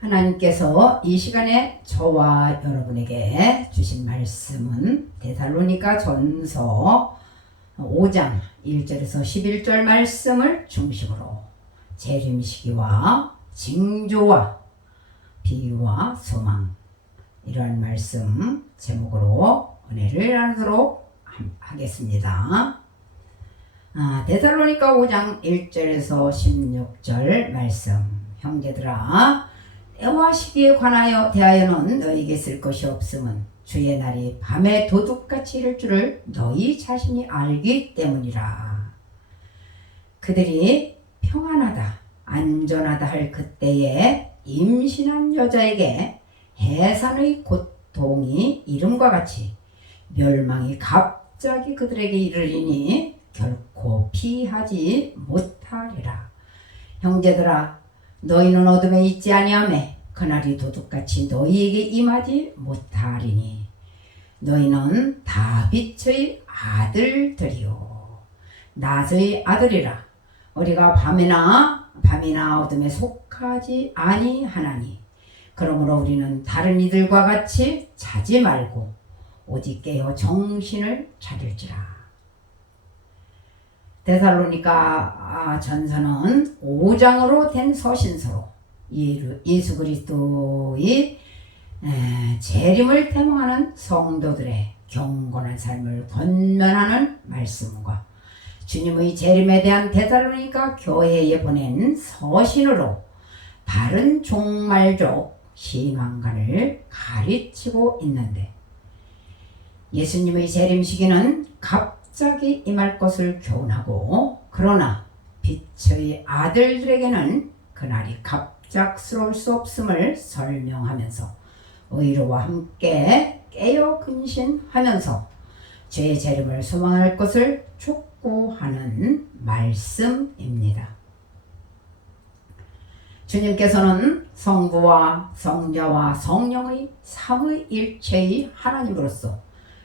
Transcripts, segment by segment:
하나님께서 이 시간에 저와 여러분에게 주신 말씀은 데살로니가 전서 5장 1절에서 11절 말씀을 중심으로 재림 시기와 징조와 비유와 소망, 이러한 말씀 제목으로 은혜를 나누도록 하겠습니다. 데살로니가 5장 1절에서 16절 말씀. 형제들아, 때와 시기에 관하여 대하여는 너희에게 쓸 것이 없음은 주의 날이 밤에 도둑같이 이를 줄을 너희 자신이 알기 때문이라. 그들이 평안하다 안전하다 할 그때에 임신한 여자에게 해산의 고통이 이름과 같이 멸망이 갑자기 그들에게 이르리니 결코 피하지 못하리라. 형제들아, 너희는 어둠에 있지 아니하매 그날이 도둑같이 너희에게 임하지 못하리니 너희는 다 빛의 아들들이요 낮의 아들이라. 우리가 밤이나 어둠에 속하지 아니하나니 그러므로 우리는 다른 이들과 같이 자지 말고 오직 깨어 정신을 차릴지라. 데살로니가 전서는 5장으로 된 서신서로 예수 그리스도의 재림을 대망하는 성도들의 경건한 삶을 권면하는 말씀과 주님의 재림에 대한 데살로니가 교회에 보낸 서신으로 바른 종말적 신앙관을 가르치고 있는데, 예수님의 재림 시기는 갑자기 임할 것을 교훈하고, 그러나 빛의 아들들에게는 그날이 갑작스러울 수 없음을 설명하면서 의로와 함께 깨어 근신하면서 죄의 재림을 소망할 것을 촉구하는 말씀입니다. 주님께서는 성부와 성자와 성령의 삼위일체의 하나님으로서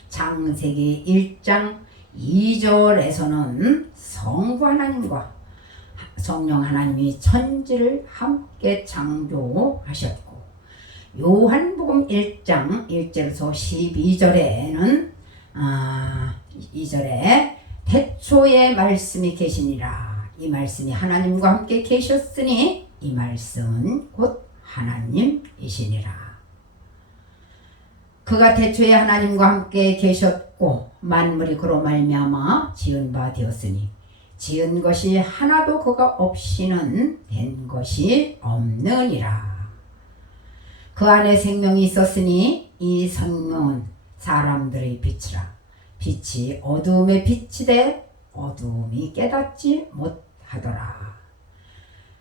창세기 1장 2절에서는 성부 하나님과 성령 하나님이 천지를 함께 창조하셨고, 요한복음 1장 1절에서 12절에는 2절에 태초에 말씀이 계시니라. 이 말씀이 하나님과 함께 계셨으니 이 말씀은 곧 하나님이시니라. 그가 태초에 하나님과 함께 계셨고 만물이 그로 말미암아 지은 바 되었으니 지은 것이 하나도 그가 없이는 된 것이 없느니라. 그 안에 생명이 있었으니 이 생명은 사람들의 빛이라. 빛이 어두움에 비치되 어두움이 깨닫지 못하더라.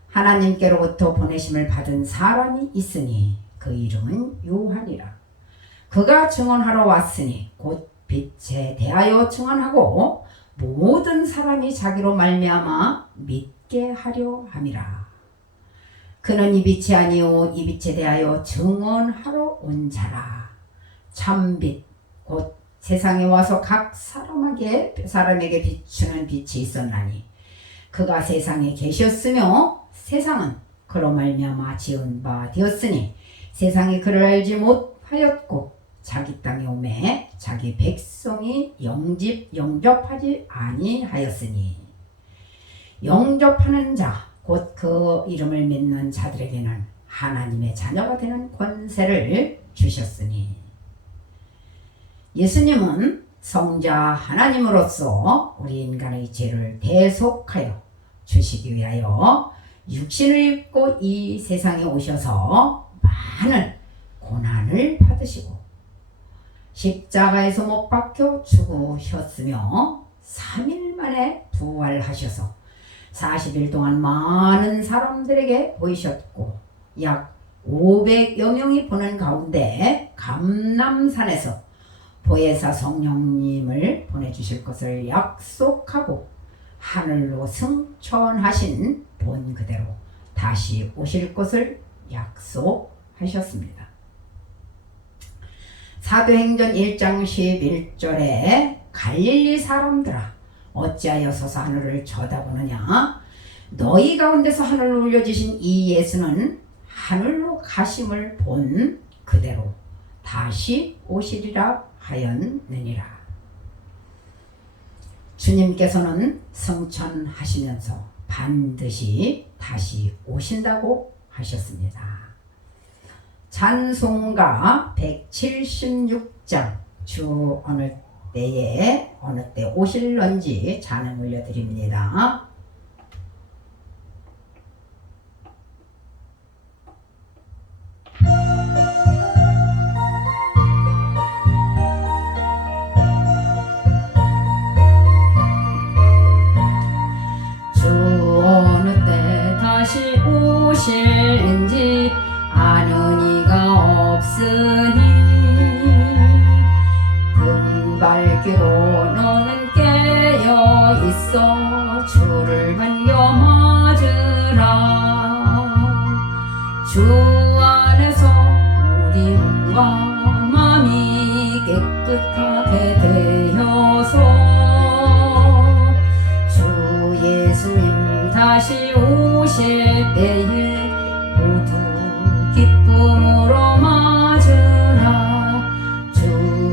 하나님께로부터 보내심을 받은 사람이 있으니 그 이름은 요한이라. 그가 증언하러 왔으니 곧 빛에 대하여 증언하고 모든 사람이 자기로 말미암아 믿게 하려 함이라. 그는 이 빛이 아니요 이 빛에 대하여 증언하러 온 자라. 참빛 곧 세상에 와서 각 사람에게 비추는 빛이 있었나니 그가 세상에 계셨으며 세상은 그로 말미암아 지은 바 되었으니 세상이 그를 알지 못하였고 자기 땅에 오매 자기 백성이 영접하지 아니하였으니 영접하는 자 곧 그 이름을 믿는 자들에게는 하나님의 자녀가 되는 권세를 주셨으니. 예수님은 성자 하나님으로서 우리 인간의 죄를 대속하여 주시기 위하여 육신을 입고 이 세상에 오셔서 많은 고난을 받으시고 십자가에서 못 박혀 죽으셨으며 3일 만에 부활하셔서 40일 동안 많은 사람들에게 보이셨고 약 500여 명이 보는 가운데 감람산에서 보혜사 성령님을 보내주실 것을 약속하고 하늘로 승천하신 본 그대로 다시 오실 것을 약속하셨습니다. 사도행전 1장 11절에 갈릴리 사람들아 어찌하여 서서 하늘을 쳐다보느냐. 너희 가운데서 하늘로 올려지신 이 예수는 하늘로 가심을 본 그대로 다시 오시리라 하였느니라. 주님께서는 성천하시면서 반드시 다시 오신다고 하셨습니다. 찬송가 176장 주 어느 때에 어느 때 오실런지 찬양 올려드립니다. 다시 오실는지 아는 이가 없으니 등 밝기로 너는 깨어 있어 주를 반겨 맞으라. 주 안에서 우리 몸과 마음이 깨끗하게 되어서 주 예수님 다시 오실 때에 모두 기쁨으로 맞으라. 주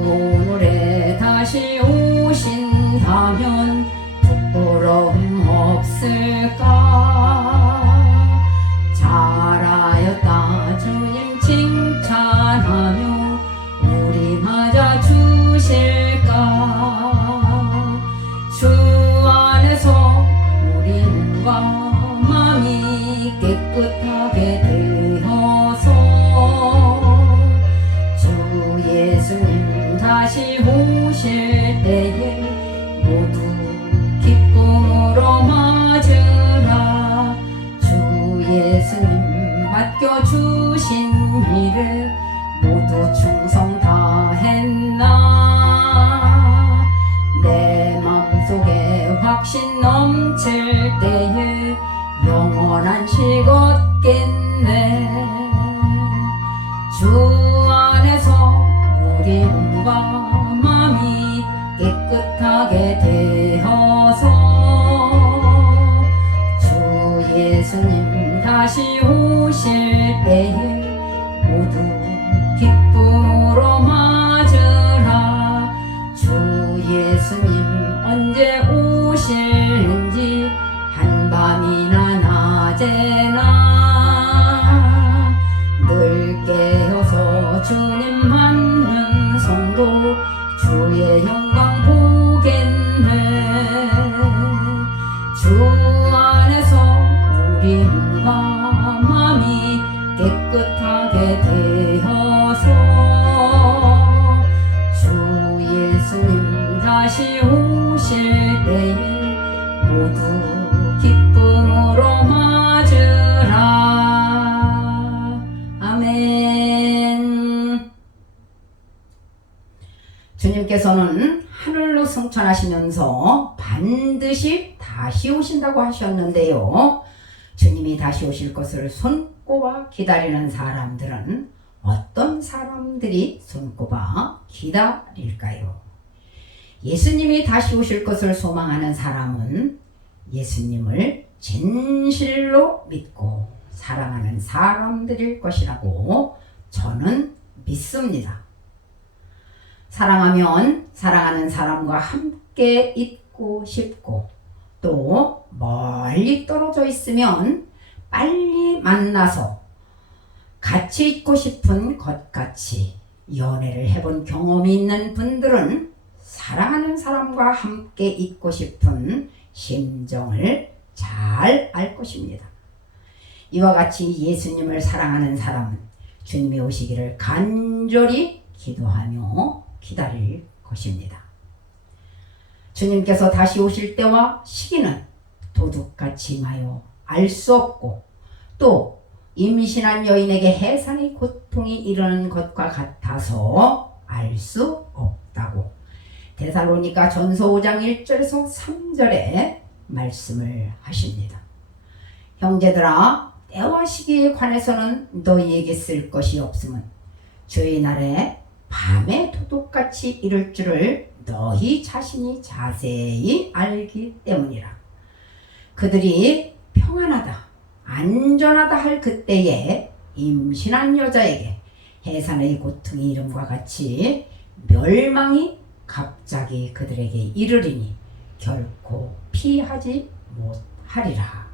오늘에 다시 오신다면 부끄러움 없을까. 잘하였다 주님 칭찬하며 우리 맞아 주실까. 주 안에서 우리 몸과 마음이 깨끗하게 되어서 주 예수님 다시 오실 때에 모두 기쁨으로 맞으라. 주 예수님 맡겨주신 일을 모두 충성 다했나. 내 마음속에 확신 넘칠 때에 영원한 식 얻겠네. 주 안에서 우리 몸과 마음이 깨끗하게 되어서 주 예수님 다시 오실 때에 모두 기쁨으로 맞으라. 주 예수님 언제 오실는지 한밤이나 낮에나 늘 깨어서 주님 맞는 성도 주의 영광 보겠네. 주 안에서 우리 몸과 마음이 깨끗하게 되어서 주 예수님 다시 오실 때에 모두 기쁨으로 맞으라. 아멘. 주님께서는 하늘로 승천하시면서 반드시 다시 오신다고 하셨는데요. 주님이 다시 오실 것을 손꼽아 기다리는 사람들은 어떤 사람들이 손꼽아 기다릴까요? 예수님이 다시 오실 것을 소망하는 사람은 예수님을 진실로 믿고 사랑하는 사람들일 것이라고 저는 믿습니다. 사랑하면 사랑하는 사람과 함께 있고 싶고 또 멀리 떨어져 있으면 빨리 만나서 같이 있고 싶은 것 같이 연애를 해본 경험이 있는 분들은 사랑하는 사람과 함께 있고 싶은 심정을 잘 알 것입니다. 이와 같이 예수님을 사랑하는 사람은 주님이 오시기를 간절히 기도하며 기다릴 것입니다. 주님께서 다시 오실 때와 시기는 도둑같이 임하여 알 수 없고 또 임신한 여인에게 해산의 고통이 이르는 것과 같아서 알 수 없다고 데살로니가 전서 5장 1절에서 3절에 말씀을 하십니다. 형제들아, 때와 시기에 관해서는 너희에게 쓸 것이 없음은 주의 날에 밤에 도둑같이 이를 줄을 너희 자신이 자세히 알기 때문이라. 그들이 평안하다, 안전하다 할 그때에 임신한 여자에게 해산의 고통의 이름과 같이 멸망이 갑자기 그들에게 이르리니 결코 피하지 못하리라.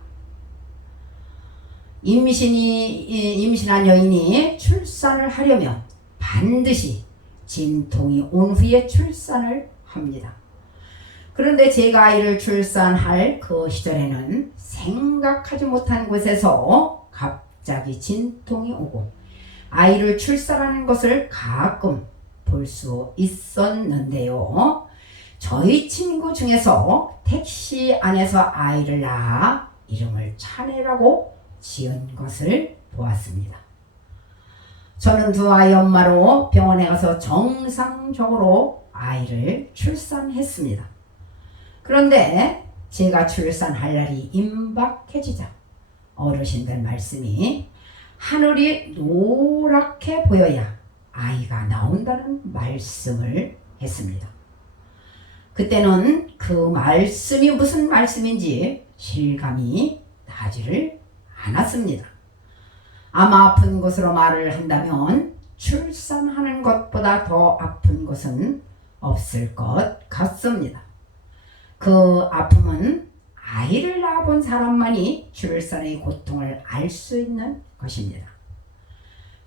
임신한 여인이 출산을 하려면 반드시 진통이 온 후에 출산을 합니다. 그런데 제가 아이를 출산할 그 시절에는 생각하지 못한 곳에서 갑자기 진통이 오고 아이를 출산하는 것을 가끔 볼 수 있었는데요. 저희 친구 중에서 택시 안에서 아이를 낳아 이름을 차내라고 지은 것을 보았습니다. 저는 두 아이 엄마로 병원에 가서 정상적으로 아이를 출산했습니다. 그런데 제가 출산할 날이 임박해지자 어르신들 말씀이 하늘이 노랗게 보여야 아이가 나온다는 말씀을 했습니다. 그때는 그 말씀이 무슨 말씀인지 실감이 나지를 않았습니다. 아마 아픈 것으로 말을 한다면 출산하는 것보다 더 아픈 것은 없을 것 같습니다. 그 아픔은 아이를 낳아본 사람만이 출산의 고통을 알 수 있는 것입니다.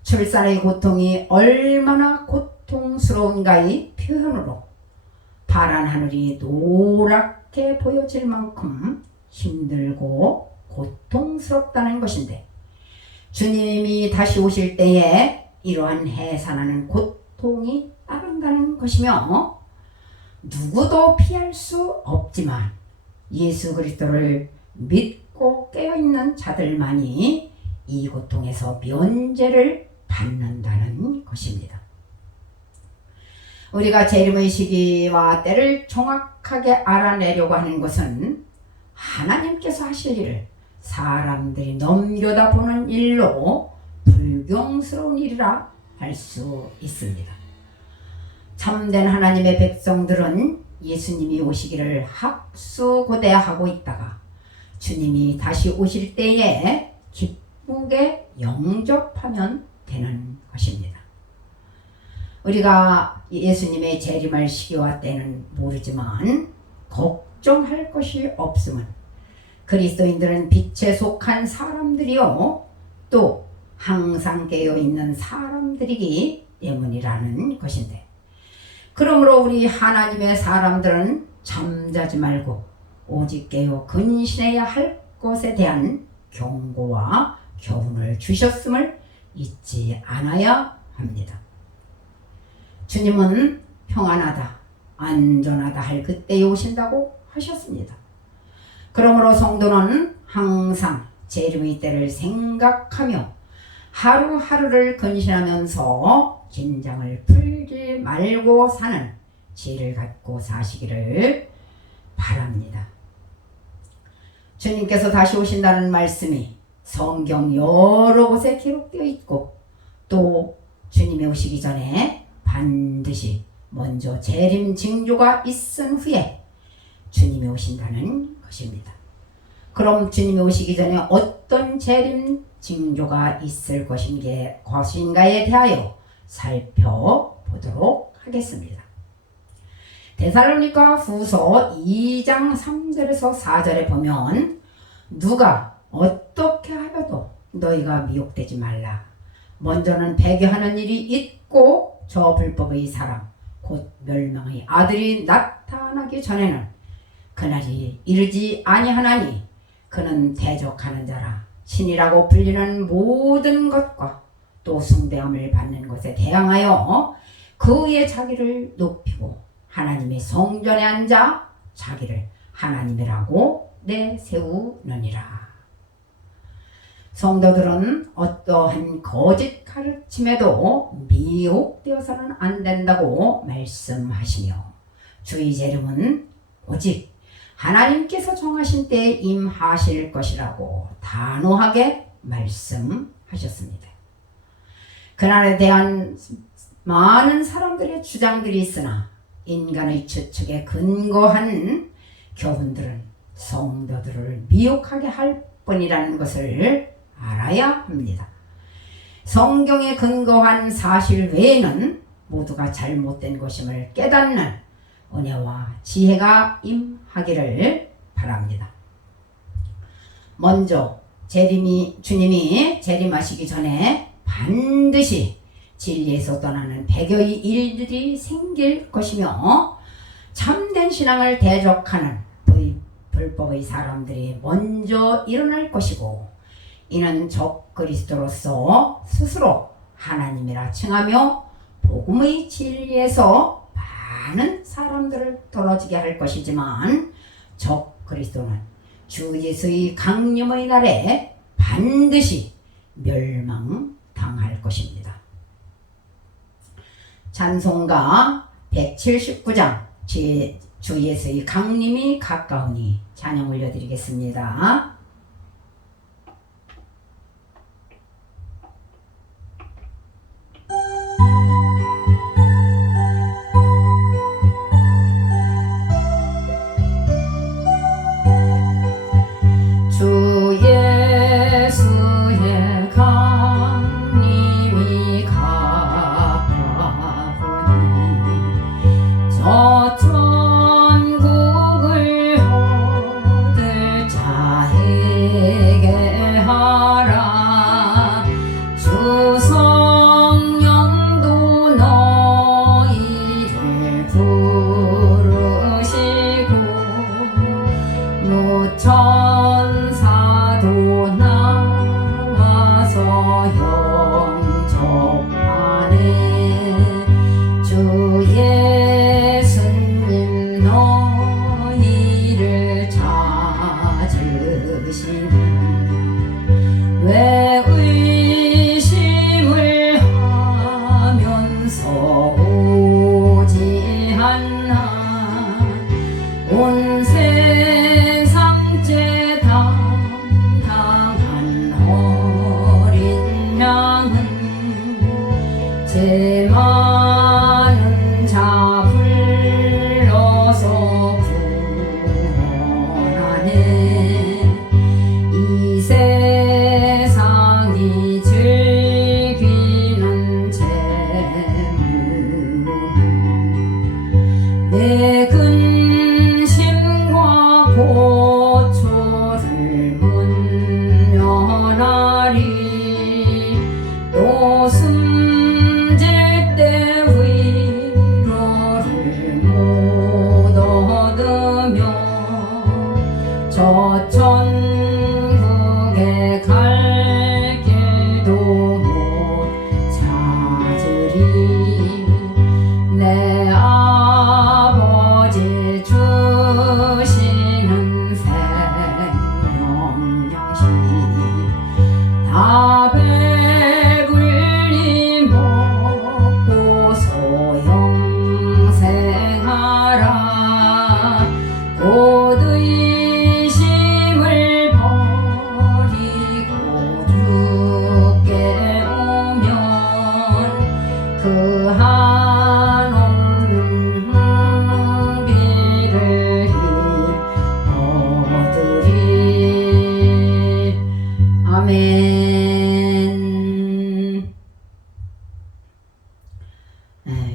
출산의 고통이 얼마나 고통스러운가의 표현으로 파란 하늘이 노랗게 보여질 만큼 힘들고 고통스럽다는 것인데 주님이 다시 오실 때에 이러한 해산하는 고통이 따른다는 것이며 누구도 피할 수 없지만 예수 그리스도를 믿고 깨어있는 자들만이 이 고통에서 면제를 받는다는 것입니다. 우리가 재림의 시기와 때를 정확하게 알아내려고 하는 것은 하나님께서 하실 일을 사람들이 넘겨다 보는 일로 불경스러운 일이라 할 수 있습니다. 참된 하나님의 백성들은 예수님이 오시기를 학수고대하고 있다가 주님이 다시 오실 때에 기쁘게 영접하면 되는 것입니다. 우리가 예수님의 재림할 시기와 때는 모르지만 걱정할 것이 없음은 그리스도인들은 빛에 속한 사람들이요 또 항상 깨어있는 사람들이기 때문이라는 것인데 그러므로 우리 하나님의 사람들은 잠자지 말고 오직 깨어 근신해야 할 것에 대한 경고와 교훈을 주셨음을 잊지 않아야 합니다. 주님은 평안하다, 안전하다 할 그때에 오신다고 하셨습니다. 그러므로 성도는 항상 재림의 때를 생각하며 하루하루를 근신하면서 긴장을 풀지 말고 사는 지혜를 갖고 사시기를 바랍니다. 주님께서 다시 오신다는 말씀이 성경 여러 곳에 기록되어 있고 또 주님이 오시기 전에 반드시 먼저 재림 징조가 있은 후에 주님이 오신다는 것입니다. 그럼 주님이 오시기 전에 어떤 재림 징조가 있을 것인가에 대하여 살펴보도록 하겠습니다. 데살로니가 후서 2장 3절에서 4절에 보면 누가 어떻게 하여도 너희가 미혹되지 말라. 먼저는 배교하는 일이 있고 저 불법의 사람 곧 멸망의 아들이 나타나기 전에는 그날이 이르지 아니하나니 그는 대적하는 자라 신이라고 불리는 모든 것과 또 숭배함을 받는 것에 대항하여 그의 자기를 높이고 하나님의 성전에 앉아 자기를 하나님이라고 내세우느니라. 성도들은 어떠한 거짓 가르침에도 미혹되어서는 안 된다고 말씀하시며 주의 재림은 오직 하나님께서 정하신 때에 임하실 것이라고 단호하게 말씀하셨습니다. 그날에 대한 많은 사람들의 주장들이 있으나 인간의 추측에 근거한 교훈들은 성도들을 미혹하게 할 뿐이라는 것을 알아야 합니다. 성경에 근거한 사실 외에는 모두가 잘못된 것임을 깨닫는 은혜와 지혜가 임하기를 바랍니다. 먼저 주님이 재림하시기 전에 반드시 진리에서 떠나는 배교의 일들이 생길 것이며 참된 신앙을 대적하는 불법의 사람들이 먼저 일어날 것이고, 이는 적 그리스도로서 스스로 하나님이라 칭하며 복음의 진리에서 많은 사람들을 떨어지게 할 것이지만, 적 그리스도는 주 예수의 강림의 날에 반드시 멸망당할 것입니다. 찬송가 179장 주 예수의 강림이 가까우니 찬양 올려드리겠습니다. 주 예수의 강림이 가까우니 저 천국을 얻을 자에게 하라. 주 성령도 너희를 부르시고 천사도 나와서 영접하네. 주 예수님 너희를 찾으시니 왜 의심을 하면서 오지 않나. 온 세상 죄 담당한 어린 양은 죄 많은 자 불러서 구원하네. 이 세상이 즐기는 재물은 내 근심과 고초를 문면하리. 또 숨질 때 위로를 못 얻으며 저 천국에 갈 길도 못 찾으리. 내 아버지 주시는 생명 양식 다 배불리 먹고서 영생하라. 곧 의심을 버리고 주께 오면 그 한없는 길을 얻으리. 아멘.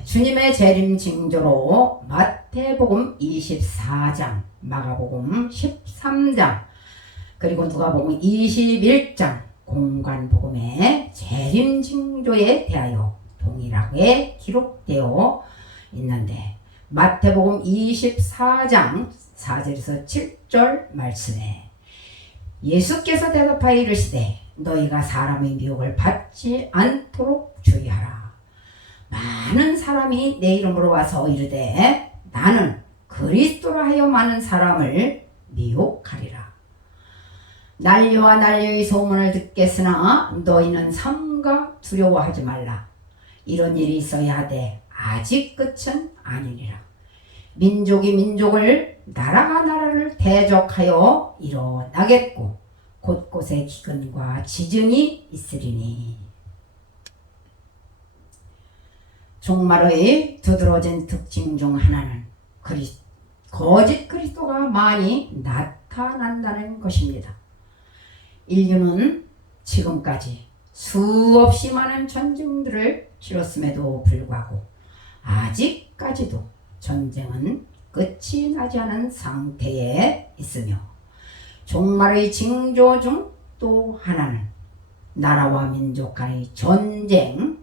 주님의 재림 징조로 마태복음 24장, 마가복음 13장, 그리고 누가복음 21장 공관복음의 재림 징조에 대하여 동일하게 기록되어 있는데, 마태복음 24장 4절에서 7절 말씀에 예수께서 대답하여 이르시되 너희가 사람의 미혹을 받지 않도록 주의하라. 많은 사람이 내 이름으로 와서 이르되 나는 그리스도라 하여 많은 사람을 미혹하리라. 난리와 난리의 소문을 듣겠으나 너희는 삼가 두려워하지 말라. 이런 일이 있어야 하되 아직 끝은 아니니라. 민족이 민족을, 나라가 나라를 대적하여 일어나겠고 곳곳에 기근과 지진이 있으리니. 종말의 두드러진 특징 중 하나는 거짓 그리스도가 많이 나타난다는 것입니다. 인류는 지금까지 수없이 많은 전쟁들을 치렀음에도 불구하고 아직까지도 전쟁은 끝이 나지 않은 상태에 있으며 종말의 징조 중 또 하나는 나라와 민족 간의 전쟁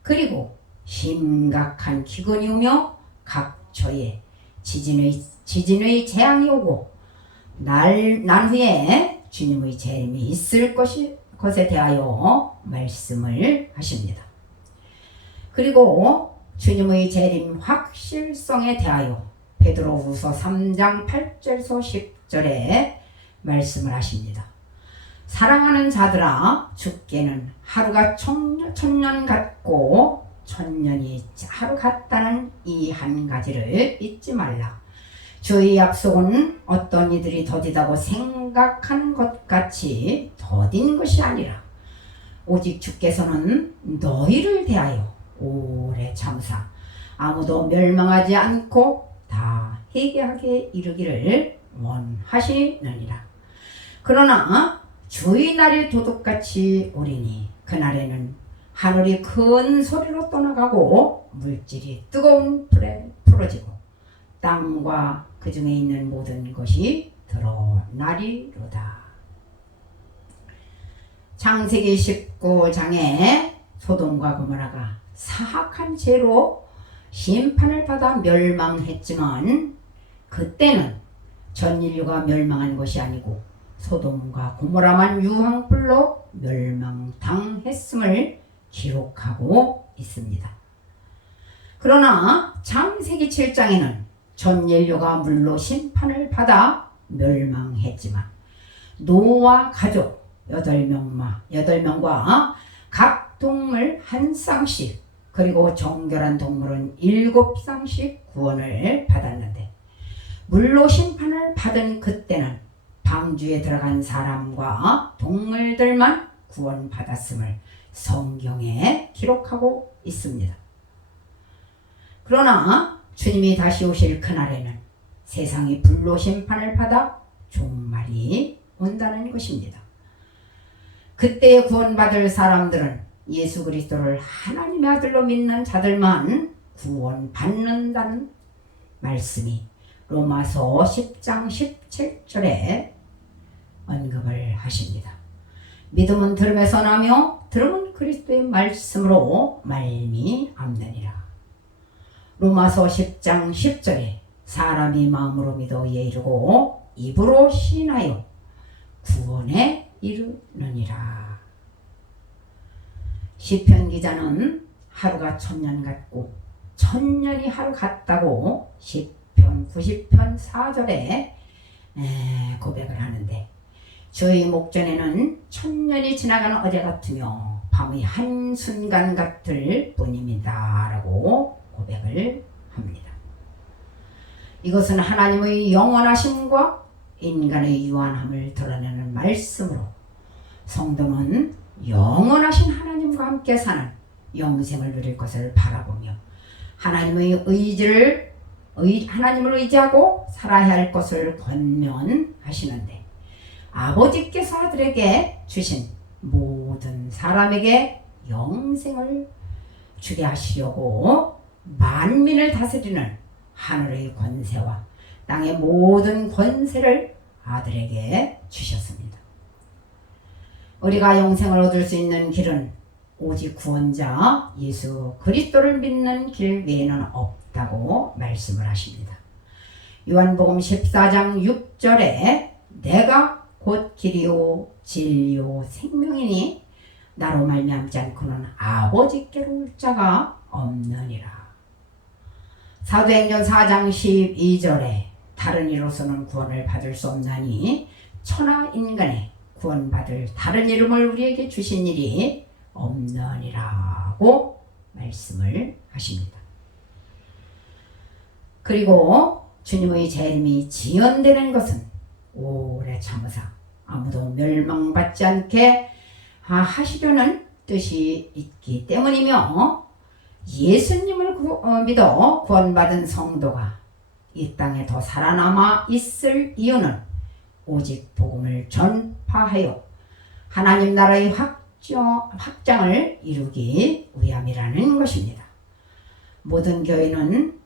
그리고 심각한 기근이 오며 각처에 지진의 재앙이 오고 난 후에 주님의 재림이 있을 것에 대하여 말씀을 하십니다. 그리고 주님의 재림 확실성에 대하여 베드로후서 3장 8절에서 10절에 말씀을 하십니다. 사랑하는 자들아, 주께는 하루가 천년 같고 천년이 하루 같다는 이 한 가지를 잊지 말라. 주의 약속은 어떤 이들이 더디다고 생각하는 것 같이 더딘 것이 아니라 오직 주께서는 너희를 대하여 오래 참으사 아무도 멸망하지 않고 다 회개하게 이르기를 원하시느니라. 그러나 주의 날이 도둑같이 오리니 그날에는 하늘이 큰 소리로 떠나가고 물질이 뜨거운 불에 풀어지고 땅과 그 중에 있는 모든 것이 드러나리로다. 창세기 19장에 소돔과 고모라가 사악한 죄로 심판을 받아 멸망했지만 그때는 전 인류가 멸망한 것이 아니고 소돔과 고모라만 유황불로 멸망당했음을 기록하고 있습니다. 그러나 창세기 7장에는 전 인류가 물로 심판을 받아 멸망했지만 노아 가족 8명과 각 동물 한 쌍씩 그리고 정결한 동물은 7쌍씩 구원을 받았는데 물로 심판을 받은 그때는 방주에 들어간 사람과 동물들만 구원받았음을 성경에 기록하고 있습니다. 그러나 주님이 다시 오실 그날에는 세상이 불로 심판을 받아 종말이 온다는 것입니다. 그때에 구원받을 사람들은 예수 그리스도를 하나님의 아들로 믿는 자들만 구원받는다는 말씀이 로마서 10장 17절에 언급을 하십니다. 믿음은 들음에서 나며 들음은 그리스도의 말씀으로 말미암느니라. 로마서 10장 10절에 사람이 마음으로 믿어 이에 이르고 입으로 시인하여 구원에 이르느니라. 시편 기자는 하루가 천년 같고 천년이 하루 같다고 시편 90편 4절에 고백을 하는데 저희 목전에는 천년이 지나가는 어제 같으며 밤의 한순간 같을 뿐입니다 라고 고백을 합니다. 이것은 하나님의 영원하심과 인간의 유한함을 드러내는 말씀으로 성도는 영원하신 하나님과 함께 사는 영생을 누릴 것을 바라보며 하나님의 하나님을 의지하고 살아야 할 것을 권면하시는데 아버지께서 아들에게 주신 모든 사람에게 영생을 주게 하시려고 만민을 다스리는 하늘의 권세와 땅의 모든 권세를 아들에게 주셨습니다. 우리가 영생을 얻을 수 있는 길은 오직 구원자 예수 그리스도를 믿는 길 외에는 없다고 말씀을 하십니다. 요한복음 14장 6절에 내가 곧 길이요 진리요 생명이니 나로 말미암지 않고는 아버지께로 올 자가 없느니라. 사도행전 4장 12절에 다른 이로서는 구원을 받을 수 없나니 천하 인간에 구원받을 다른 이름을 우리에게 주신 일이 없느니라고 말씀을 하십니다. 그리고 주님의 재림이 지연되는 것은 오래 참으사 아무도 멸망받지 않게 하시려는 뜻이 있기 때문이며 예수님을 믿어 구원받은 성도가 이 땅에 더 살아남아 있을 이유는 오직 복음을 전파하여 하나님 나라의 확장을 이루기 위함이라는 것입니다. 모든 교회는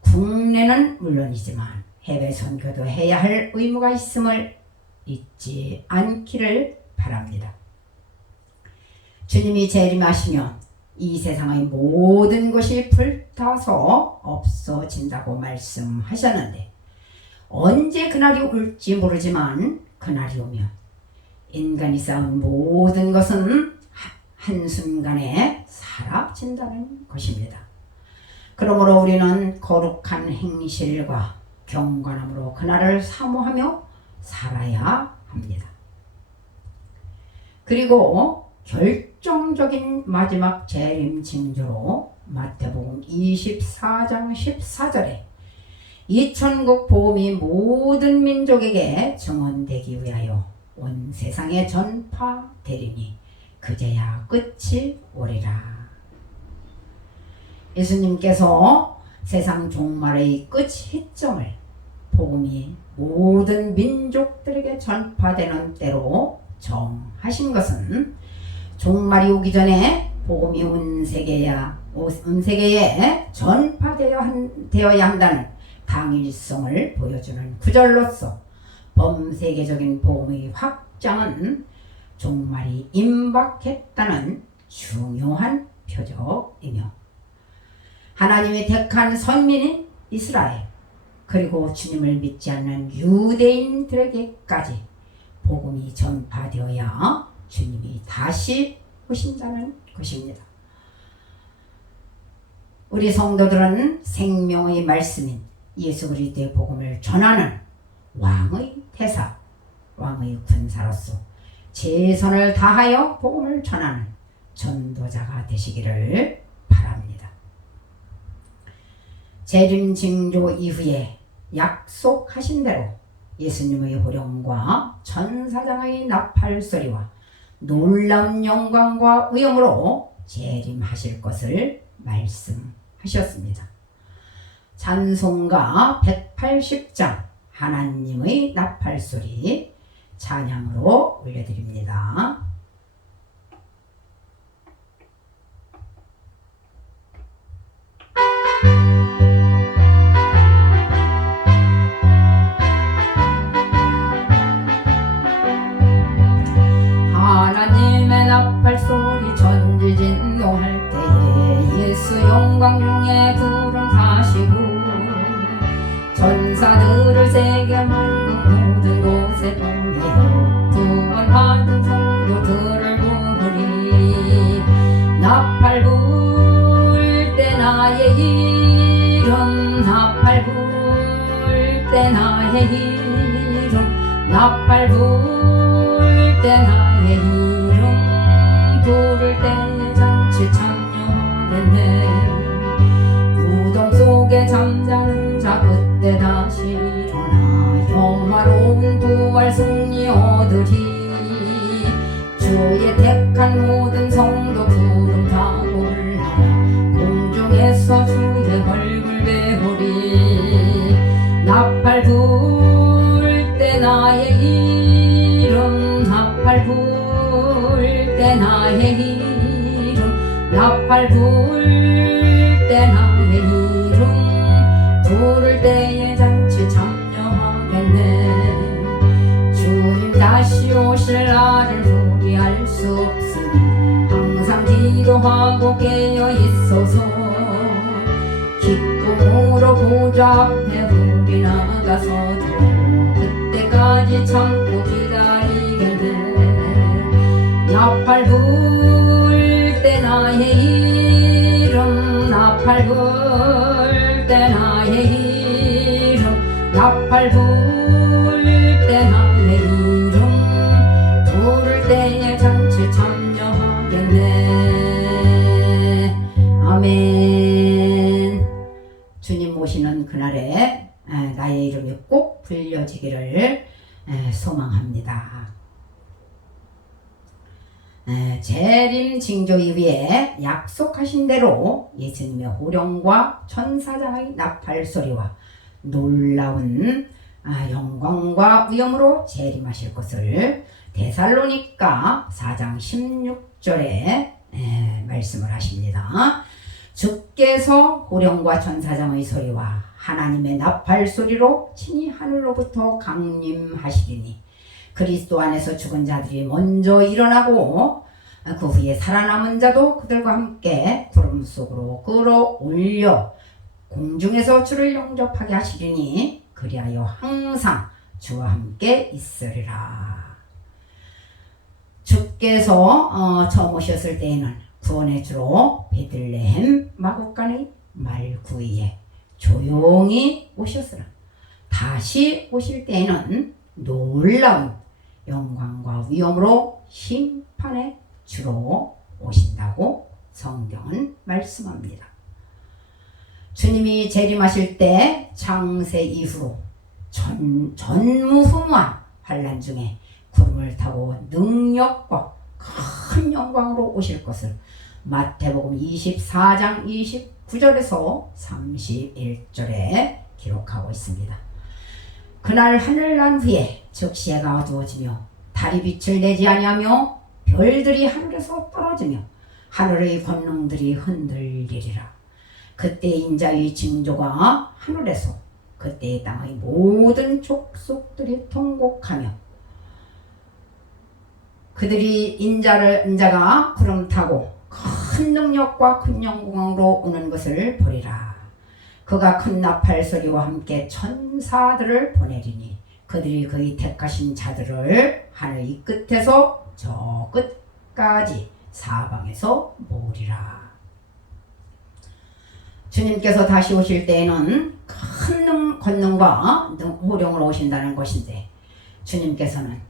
국내는 물론이지만 해외 선교도 해야 할 의무가 있음을 잊지 않기를 바랍니다. 주님이 재림하시면 이 세상의 모든 것이 불타서 없어진다고 말씀하셨는데 언제 그날이 올지 모르지만 그날이 오면 인간이 쌓은 모든 것은 한순간에 사라진다는 것입니다. 그러므로 우리는 거룩한 행실과 경건함으로 그날을 사모하며 살아야 합니다. 그리고 결정적인 마지막 재림 징조로 마태복음 24장 14절에 이 천국 복음이 모든 민족에게 증언되기 위하여 온 세상에 전파되리니 그제야 끝이 오리라. 예수님께서 세상 종말의 끝 시점을 복음이 모든 민족들에게 전파되는 때로 정하신 것은 종말이 오기 전에 복음이 온 세계에 전파되어야 한다는 당일성을 보여주는 구절로서 범세계적인 복음의 확장은 종말이 임박했다는 중요한 표적이며 하나님이 택한 선민인 이스라엘 그리고 주님을 믿지 않는 유대인들에게까지 복음이 전파되어야 주님이 다시 오신다는 것입니다. 우리 성도들은 생명의 말씀인 예수 그리스도의 복음을 전하는 왕의 대사, 왕의 군사로서 최선을 다하여 복음을 전하는 전도자가 되시기를 바랍니다. 재림 징조 이후에 약속하신 대로 예수님의 호령과 천사장의 나팔 소리와 놀라운 영광과 위엄으로 재림하실 것을 말씀하셨습니다. 찬송가 180장 하나님의 나팔 소리 찬양으로 올려드립니다. 하나님의 나팔 소리 전지진동할 때에 예수 영광 중에 구름 타시고 전사들을 세계 만국 모든 곳에 보내어 구원받은 성도들을 부르리. 나팔 불 때 나의 이름 나팔 불 때 나의 이름 나팔 불 때 나의 이름 부를 때에 잔치 참여하겠네. 무덤 속에 잠자는 자 그때 다시 일어나 영화로운 부활 승리 얻으리. 주의 택한 모든 성도 구름 타고 올라가 공중에서 주의 얼굴 배우리. 나팔 불 때 나의 이름 나팔 불 때 나의 이름 나팔 불 때 나의 이름 부를 때에 잔치 참여하겠네. 주님 다시 오실 날을 우리 알 수 없으니 항상 기도하고 깨어 있소서. 기쁨으로 보좌 앞에 우리 나가서도 그때까지 참고 기다리겠네. 나팔 불 때 나의 이름 나팔 불 때 나의 이름 나팔 불 때 나의 이름 부를 때에 잔치 참여하겠네. 아멘. 주님 오시는 그날에 나의 이름이 꼭 불려지기를 소망합니다. 재림 징조 이후에 약속하신 대로 예수님의 호령과 천사장의 나팔 소리와 놀라운 영광과 위엄으로 재림하실 것을 데살로니가 4장 16절에 말씀을 하십니다. 주께서 호령과 천사장의 소리와 하나님의 나팔 소리로 친히 하늘로부터 강림하시리니 그리스도 안에서 죽은 자들이 먼저 일어나고 그 후에 살아남은 자도 그들과 함께 구름 속으로 끌어올려 공중에서 주를 영접하게 하시리니 그리하여 항상 주와 함께 있으리라. 주께서 처음 오셨을 때에는 구원의 주로 베들레헴 마구간의 말구이에 조용히 오셨으나 다시 오실 때에는 놀라운 영광과 위엄으로 심판의 주로 오신다고 성경은 말씀합니다. 주님이 재림하실 때 창세 이후로 전무후무한 환난 중에 구름을 타고 능력과 큰 영광으로 오실 것을 마태복음 24장 29절에서 31절에 기록하고 있습니다. 그날 하늘 난 후에 즉시 해가 어두워지며 달이 빛을 내지 아니하며 별들이 하늘에서 떨어지며 하늘의 권능들이 흔들리리라. 그때 인자의 징조가 하늘에서 그때 땅의 모든 족속들이 통곡하며 그들이 인자가 구름 타고 큰 능력과 큰 영광으로 오는 것을 보리라. 그가 큰 나팔 소리와 함께 천사들을 보내리니 그들이 그의 택하신 자들을 하늘 이 끝에서 저 끝까지 사방에서 모으리라. 주님께서 다시 오실 때에는 큰 권능과 호령으로 오신다는 것인데 주님께서는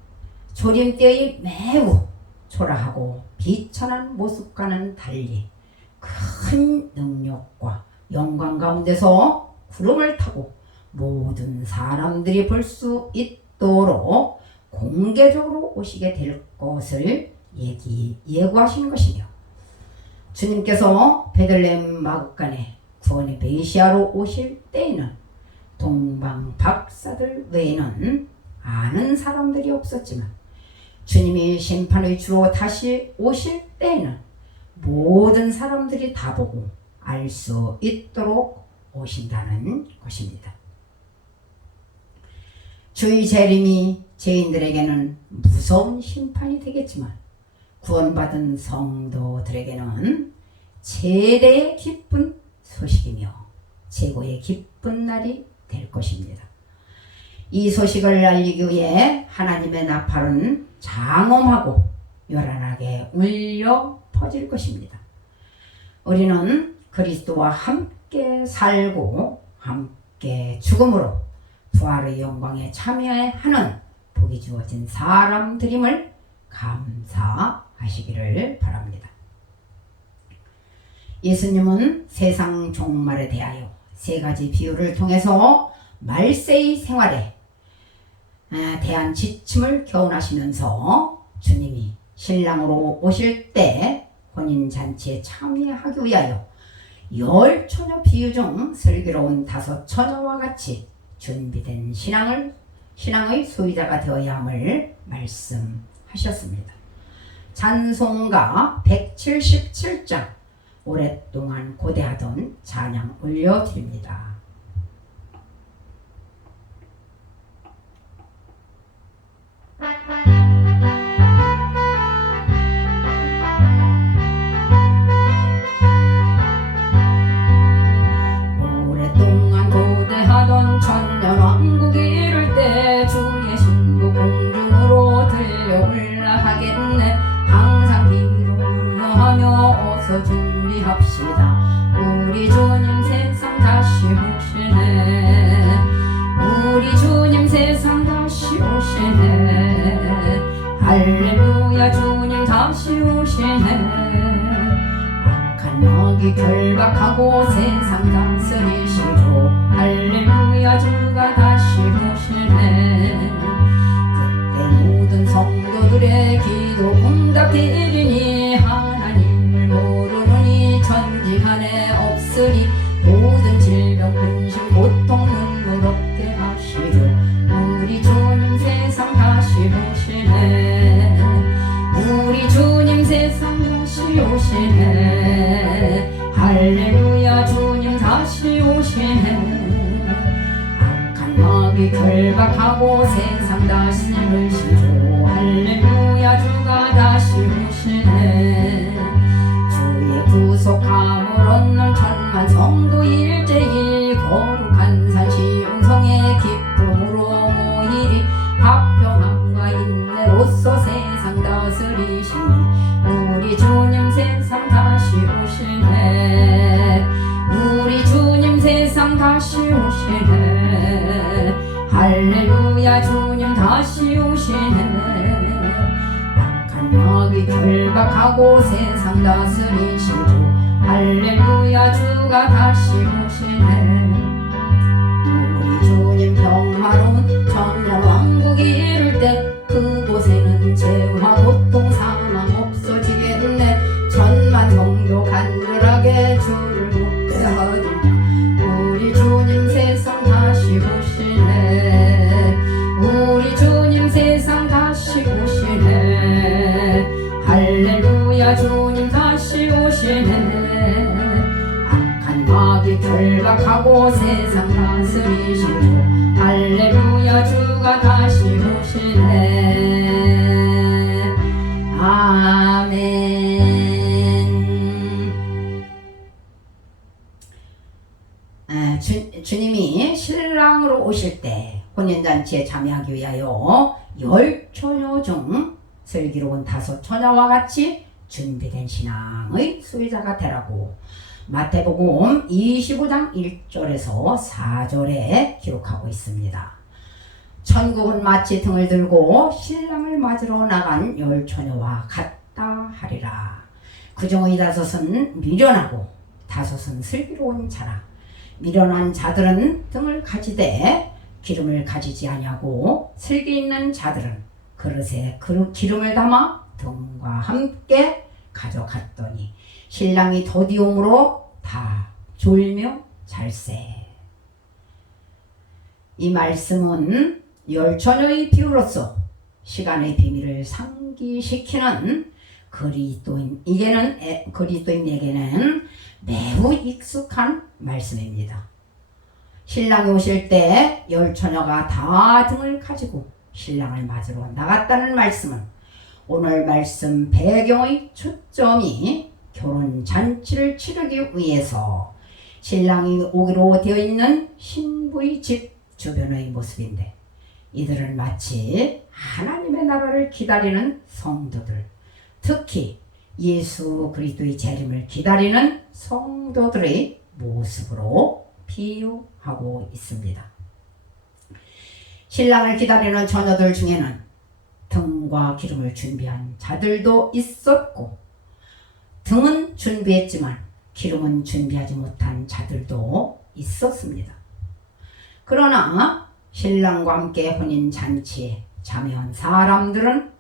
조림 때의 매우 초라하고 비천한 모습과는 달리 큰 능력과 영광 가운데서 구름을 타고 모든 사람들이 볼 수 있도록 공개적으로 오시게 될 것을 예고하신 것이며 주님께서 베들레헴 마구간에 구원의 메시아로 오실 때에는 동방 박사들 외에는 아는 사람들이 없었지만 주님이 심판의 주로 다시 오실 때에는 모든 사람들이 다 보고 알 수 있도록 오신다는 것입니다. 주의 재림이 죄인들에게는 무서운 심판이 되겠지만 구원받은 성도들에게는 최대의 기쁜 소식이며 최고의 기쁜 날이 될 것입니다. 이 소식을 알리기 위해 하나님의 나팔은 장엄하고 요란하게 울려 퍼질 것입니다. 우리는 그리스도와 함께 살고 함께 죽음으로 부활의 영광에 참여하는 복이 주어진 사람들임을 감사하시기를 바랍니다. 예수님은 세상 종말에 대하여 세 가지 비유를 통해서 말세의 생활에 대한 지침을 교훈하시면서 주님이 신랑으로 오실 때 혼인잔치에 참여하기 위하여 10처녀 비유 중 슬기로운 5처녀와 같이 준비된 신앙의 소유자가 되어야 함을 말씀하셨습니다. 찬송가 177장 오랫동안 고대하던 찬양 올려드립니다. 오랫동안 고대하던 천년왕국이 이를 때 주의 신부 공중으로 들려 올라가겠네. 항상 기도하며 어서 준비합시다. 우리 주님 세상 다시 오시네. 우리 주님 세상 다시 오시네. 할렐루야 주님 다시 오시네. 악한 마귀 결박하고 세상 다스리시고 할렐루야 주가 다시 오시네. 그때 모든 성도들의 기도 응답되리니 하나님을 모르느니 천지간에 없으리. 모든 질병 근심 고통 눈물 없게 하시려 우리 주님 세상 다시 오시네. 오시네. 할렐루야 주님 다시 오시네. 악한 마귀 결박하고 세상 다스리시죠. 할렐루야 주가 다시 오시네. 주의 구속함을 얻는 천만 성도 일제히 거룩한 산 시온성의 기쁨으로 모이리. 화평함과 인내로서 세상 다스리시니 우리 주님 세상 다시 오시네. 우리 주님 세상 다시 오시네. 할렐루야 주님 다시 오시네. 악한 마귀 결박하고 세상 다스리시죠. 할렐루야 주가 다시 오시네. 우리 주님 평화로운 천년왕국이 이룰 때 그곳에는 죄와 고통 사망 없어지겠네. 천만 성도 간절하게 주를 목대하리. 우리 주님 세상 다시 오시네. 우리 주님 세상 다시 오시네. 할렐루야 주님 다시 오시네. 악한 마귀 결박하고 세상 다스리시죠. 할렐루야 주가 다시 오시네. 아멘. 주님이 신랑으로 오실 때 혼인잔치에 참여하기 위하여 10처녀 중 슬기로운 5처녀와 같이 준비된 신앙의 수혜자가 되라고 마태복음 25장 1절에서 4절에 기록하고 있습니다. 천국은 마치 등을 들고 신랑을 맞으러 나간 10처녀와 같다 하리라. 그 중의 5은 미련하고 5은 슬기로운 자라. 미련한 자들은 등을 가지되 기름을 가지지 아니하고 슬기 있는 자들은 그릇에 기름을 담아 등과 함께 가져갔더니 신랑이 더디움으로 다 졸며 잘세. 이 말씀은 10처녀의 비유로서 시간의 비밀을 상기시키는 그리스도인에게는 매우 익숙한 말씀입니다. 신랑이 오실 때 10처녀가 다 등을 가지고 신랑을 맞으러 나갔다는 말씀은 오늘 말씀 배경의 초점이 결혼 잔치를 치르기 위해서 신랑이 오기로 되어 있는 신부의 집 주변의 모습인데, 이들은 마치 하나님의 나라를 기다리는 성도들, 특히 예수 그리스도의 재림을 기다리는 성도들의 모습으로 비유하고 있습니다. 신랑을 기다리는 처녀들 중에는 등과 기름을 준비한 자들도 있었고, 등은 준비했지만 기름은 준비하지 못한 자들도 있었습니다. 그러나 신랑과 함께 혼인잔치에 참여한 사람들은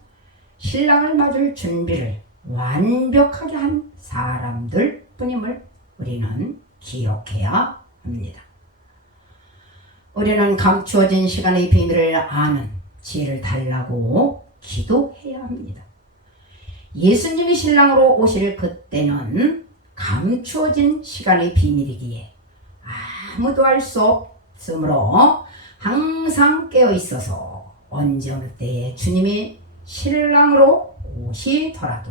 신랑을 맞을 준비를 완벽하게 한 사람들 뿐임을 우리는 기억해야 합니다. 우리는 감추어진 시간의 비밀을 아는 지혜를 달라고 기도해야 합니다. 예수님이 신랑으로 오실 그때는 감추어진 시간의 비밀이기에 아무도 알 수 없으므로 항상 깨어 있어서 언제 어느 때에 주님이 신랑으로 오시더라도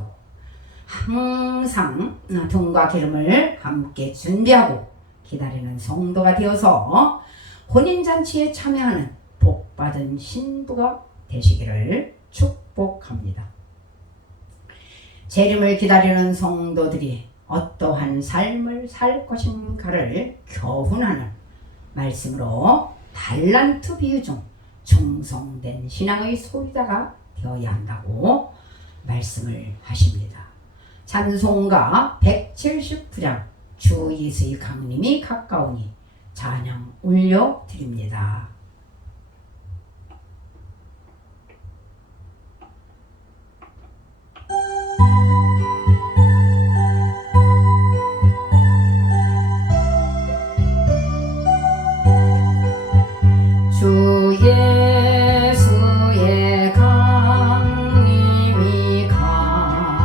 항상 등과 기름을 함께 준비하고 기다리는 성도가 되어서 혼인잔치에 참여하는 복받은 신부가 되시기를 축복합니다. 재림을 기다리는 성도들이 어떠한 삶을 살 것인가를 교훈하는 말씀으로 달란트 비유 중 충성된 신앙의 소유자가 되어야 한다고 말씀을 하십니다. 찬송가 179장 주 예수의 강림이 가까우니 찬양 올려드립니다. 주 예수의 강림이 가까우니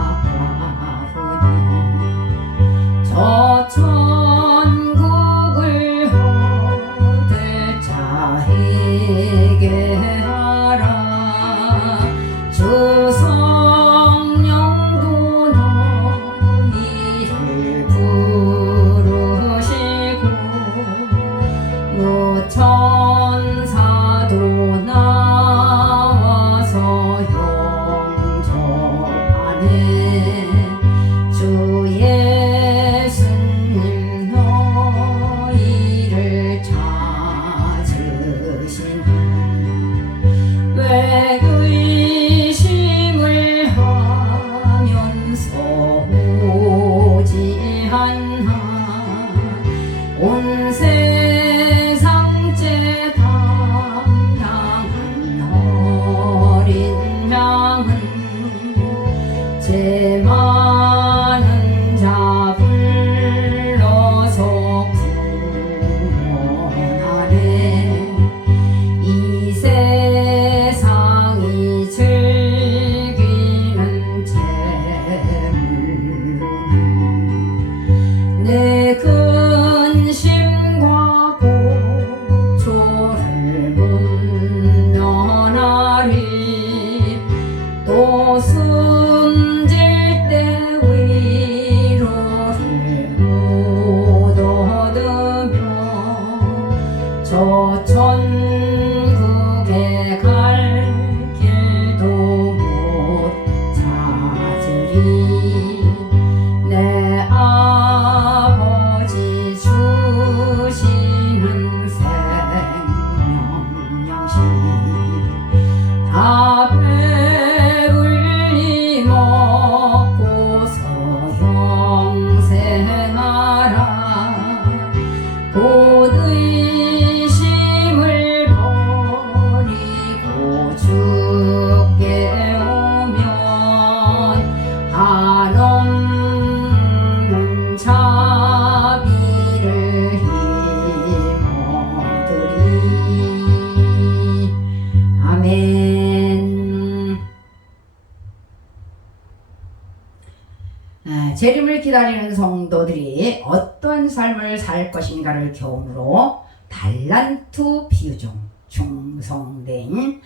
재림을 기다리는 성도들이 어떤 삶을 살 것인가를 교훈으로 달란트 비유 중 충성된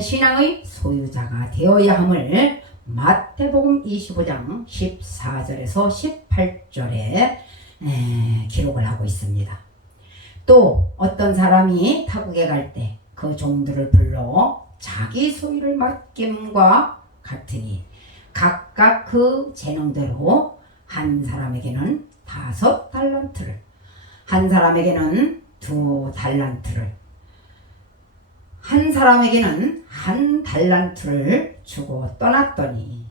신앙의 소유자가 되어야 함을 마태복음 25장 14절에서 18절에 기록을 하고 있습니다. 또 어떤 사람이 타국에 갈 때 그 종들을 불러 자기 소유를 맡김과 같으니 각각 그 재능대로 한 사람에게는 5달란트를, 한 사람에게는 2달란트를, 한 사람에게는 1달란트를 주고 떠났더니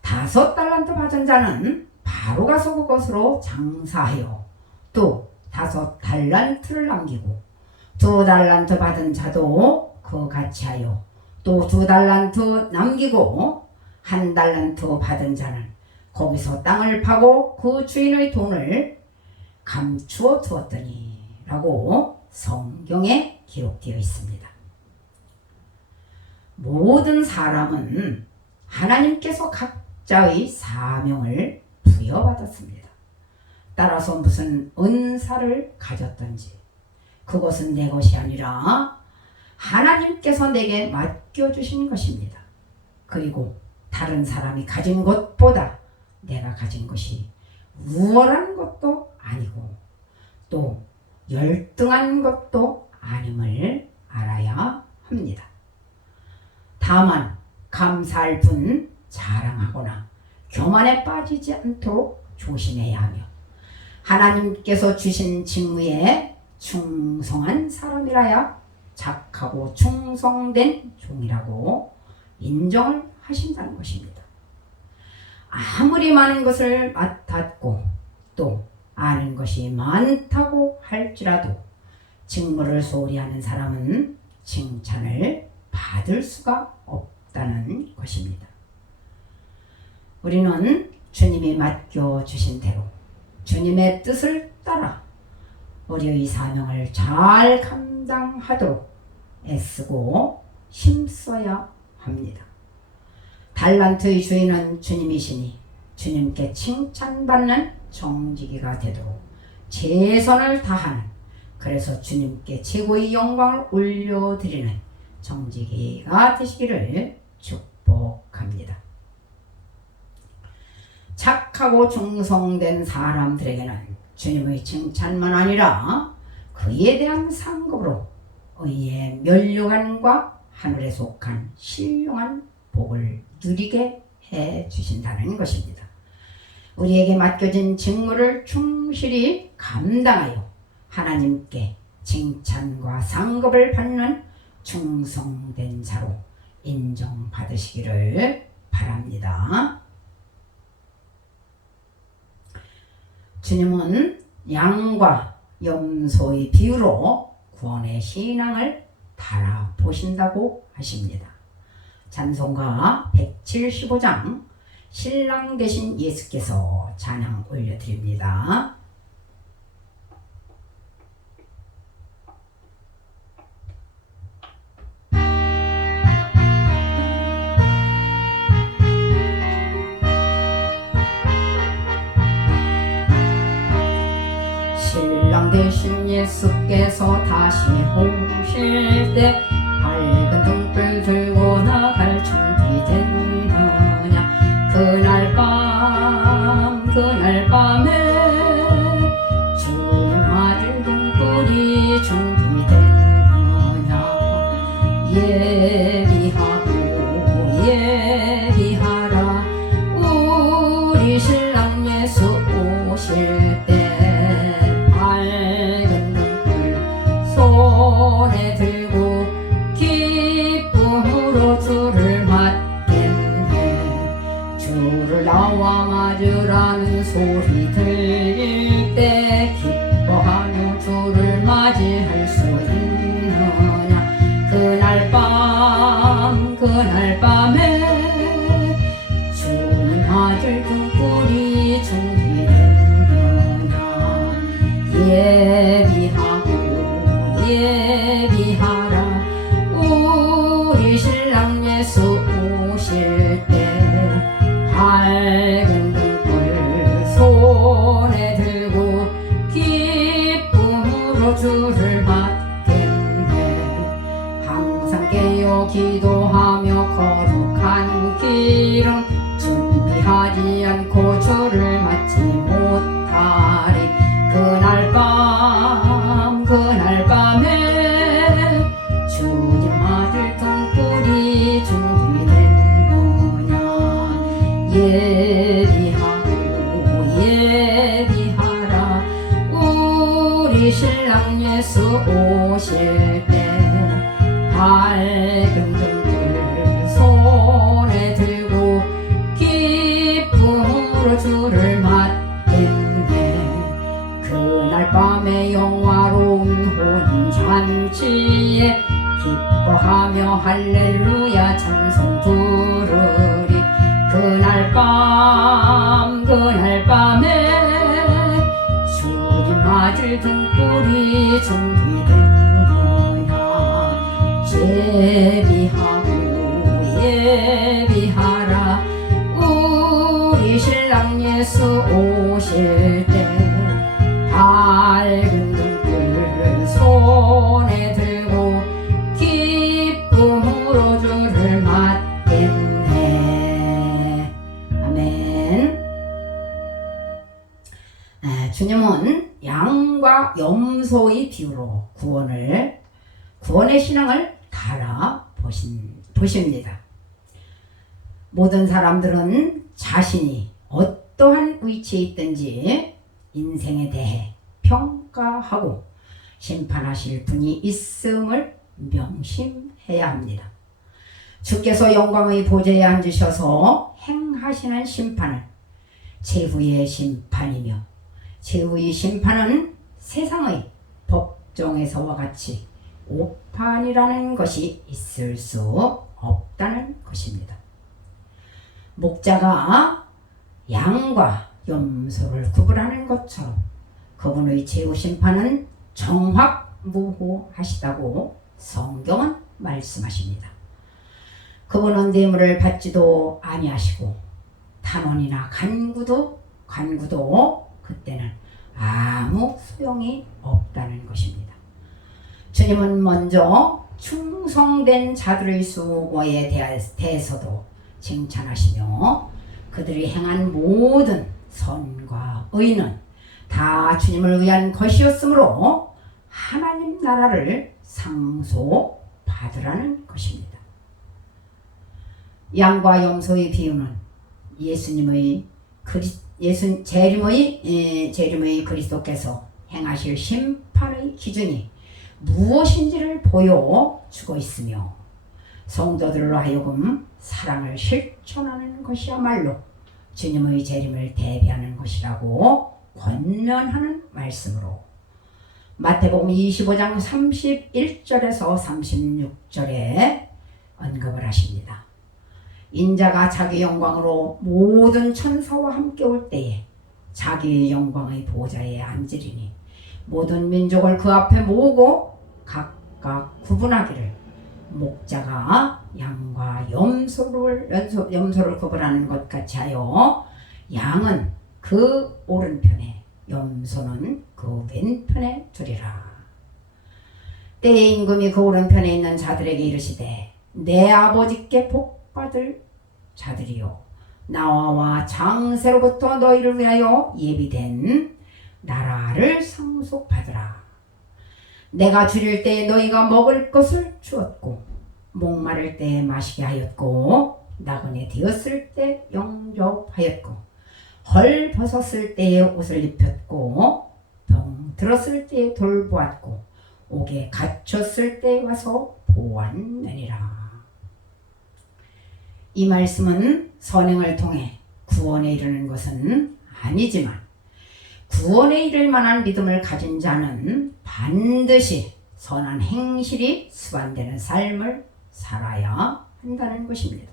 5달란트 받은 자는 바로 가서 그것으로 장사하여 또 5달란트를 남기고 2달란트 받은 자도 그 같이 하여 또 2달란트 남기고 1달란트 받은 자는 거기서 땅을 파고 그 주인의 돈을 감추어 두었더니 라고 성경에 기록되어 있습니다. 모든 사람은 하나님께서 각자의 사명을 부여받았습니다. 따라서 무슨 은사를 가졌던지 그것은 내 것이 아니라 하나님께서 내게 맡겨주신 것입니다. 그리고 다른 사람이 가진 것보다 내가 가진 것이 우월한 것도 아니고 또 열등한 것도 아님을 알아야 합니다. 다만 감사할 뿐 자랑하거나 교만에 빠지지 않도록 조심해야 하며 하나님께서 주신 직무에 충성한 사람이라야 착하고 충성된 종이라고 인정을 하신다는 것입니다. 아무리 많은 것을 맡았고 또 아는 것이 많다고 할지라도 직무를 소홀히 하는 사람은 칭찬을 받을 수가 없다는 것입니다. 우리는 주님이 맡겨주신 대로 주님의 뜻을 따라 우리의 사명을 잘 감당하도록 애쓰고 힘써야 합니다. 달란트의 주인은 주님이시니 주님께 칭찬받는 정직이가 되도록 최선을 다하는, 그래서 주님께 최고의 영광을 올려드리는 정직이가 되시기를 축복합니다. 착하고 충성된 사람들에게는 주님의 칭찬만 아니라 그에 대한 상급으로 의의 면류관과 하늘에 속한 신령한 복을 누리게 해 주신다는 것입니다. 우리에게 맡겨진 직무를 충실히 감당하여 하나님께 칭찬과 상급을 받는 충성된 자로 인정받으시기를 바랍니다. 주님은 양과 염소의 비유로 구원의 신앙을 바라보신다고 하십니다. 찬송가 175장 신랑 되신 예수께서 찬양 올려드립니다. 신랑 되신 예수께서 다시 오실 때 밝은 등불 들고 나갈 준비됐느냐. 그날 밤에 주님 아들 등불이 준비됐느냐. 예비하라 우리 신랑 예수 오실 때 손에 들고 기쁨으로 주를 맞겠네. 주를 나와 맞으라는 소리 들릴 때 기뻐하며 주를 맞이할 수 있느냐. 그날 밤에 주님 아들 등불이 준비됐느냐. 예비하라 우리 신랑 예수 오실 때 밝은 이름 준비하지 않고 주를 맞지 못하리. 그날 밤에 주님 맞을 등불이 준비됐느냐. 예비하라. 우리 신랑 예수 오실 때 밝은 등불 손에 들고 기쁨으로 주를 맞겠네. 그날 밤에 영화로운 혼잔치에 기뻐하며 할렐루야 찬송 부르리. 그날 밤에 주님 맞을 등불이 준비됐느냐. 예비하라. 우리 신랑 예수 오실 때 밝은 등불 손에 들고 기쁨으로 주를 맞겠네. 아멘. 주님은 양과 염소의 비유로 구원의 신앙을 보십니다. 모든 사람들은 자신이 어떠한 위치에 있든지 인생에 대해 평가하고 심판하실 분이 있음을 명심해야 합니다. 주께서 영광의 보좌에 앉으셔서 행하시는 심판은 최후의 심판이며, 최후의 심판은 세상의 법정에서와 같이 오판이라는 것이 있을 수 없다는 것입니다. 목자가 양과 염소를 구분하는 것처럼 그분의 최후 심판은 정확무후하시다고 성경은 말씀하십니다. 그분은 뇌물을 받지도 아니하시고 탄원이나 간구도 그때는 아무 소용이 없다는 것입니다. 주님은 먼저 충성된 자들의 수고에 대해서도 칭찬하시며 그들이 행한 모든 선과 의는 다 주님을 위한 것이었으므로 하나님 나라를 상속받으라는 것입니다. 양과 염소의 비유는 재림의 그리스도께서 행하실 심판의 기준이 무엇인지를 보여주고 있으며, 성도들로 하여금 사랑을 실천하는 것이야말로 주님의 재림을 대비하는 것이라고 권면하는 말씀으로 마태복음 25장 31절에서 36절에 언급을 하십니다. 인자가 자기 영광으로 모든 천사와 함께 올 때에 자기의 영광의 보좌에 앉으리니 모든 민족을 그 앞에 모으고 각각 구분하기를, 목자가 양과 염소를 구분하는 것 같이 하여 양은 그 오른편에 염소는 그 왼편에 두리라. 때의 임금이 그 오른편에 있는 자들에게 이르시되, 내 아버지께 복받을 자들이요 나와 장세로부터 너희를 위하여 예비된 나라를 상속받으라. 내가 줄일 때에 너희가 먹을 것을 주었고, 목마를 때에 마시게 하였고, 나그네 되었을 때 영접하였고, 헐 벗었을 때에 옷을 입혔고, 병 들었을 때에 돌보았고, 옥에 갇혔을 때에 와서 보았느니라. 이 말씀은 선행을 통해 구원에 이르는 것은 아니지만, 구원에 이를 만한 믿음을 가진 자는 반드시 선한 행실이 수반되는 삶을 살아야 한다는 것입니다.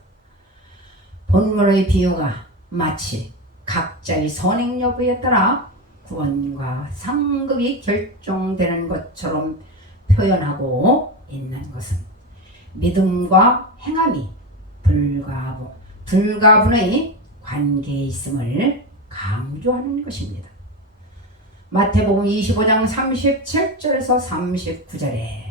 본문의 비유가 마치 각자의 선행 여부에 따라 구원과 상급이 결정되는 것처럼 표현하고 있는 것은 믿음과 행함이 불가분의 관계에 있음을 강조하는 것입니다. 마태복음 25장 37절에서 39절에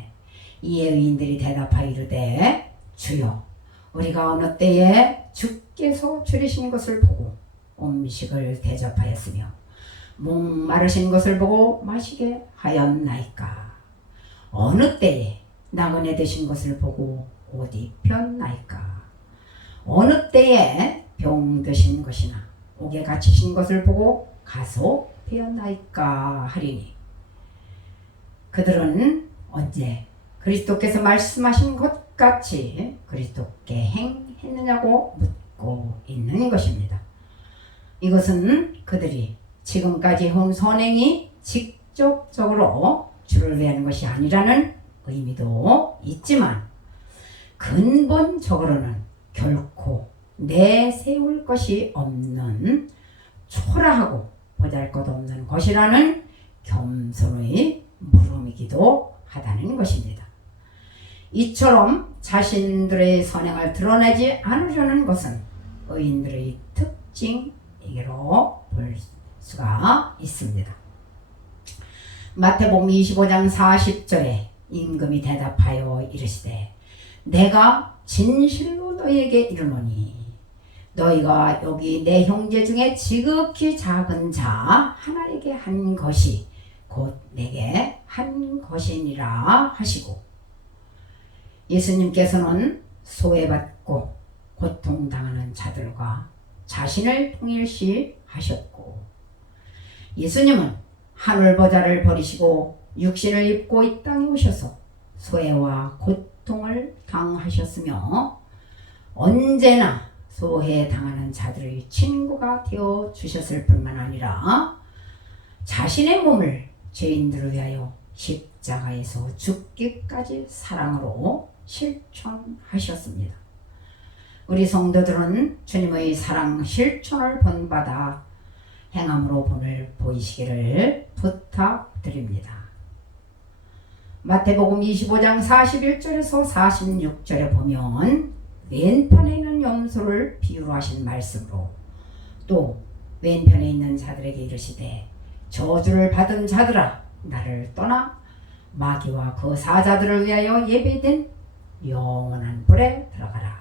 이에 의인들이 대답하여 이르되, 주여, 우리가 어느 때에 주께서 줄이신 것을 보고 음식을 대접하였으며 목마르신 것을 보고 마시게 하였나이까? 어느 때에 나그네 되신 것을 보고 옷 입혔나이까? 어느 때에 병드신 것이나 옥에 갇히신 것을 보고 가소되었나이까 하리니, 그들은 언제 그리스도께서 말씀하신 것 같이 그리스도께 행했느냐고 묻고 있는 것입니다. 이것은 그들이 지금까지 해온 선행이 직접적으로 주를 위하는 것이 아니라는 의미도 있지만, 근본적으로는 결코 내세울 것이 없는 초라하고 보잘것없는 것이라는 겸손의 물음이기도 하다는 것입니다. 이처럼 자신들의 선행을 드러내지 않으려는 것은 의인들의 특징이기로 볼 수가 있습니다. 마태복음 25장 40절에 임금이 대답하여 이르시되 내가 진실로 너희에게 이르노니 너희가 여기 내 형제 중에 지극히 작은 자 하나에게 한 것이 곧 내게 한 것이니라 하시고, 예수님께서는 소외받고 고통당하는 자들과 자신을 통일시 하셨고, 예수님은 하늘보좌를 버리시고 육신을 입고 이 땅에 오셔서 소외와 고통을 당하셨으며 언제나 소외당하는 자들의 친구가 되어 주셨을 뿐만 아니라 자신의 몸을 죄인들을 위하여 십자가에서 죽기까지 사랑으로 실천하셨습니다. 우리 성도들은 주님의 사랑 실천을 본받아 행함으로 본을 보이시기를 부탁드립니다. 마태복음 25장 41절에서 46절에 보면 왼편에 있는 염소를 비유로 하신 말씀으로, 또 왼편에 있는 자들에게 이르시되 저주를 받은 자들아 나를 떠나 마귀와 그 사자들을 위하여 예비된 영원한 불에 들어가라.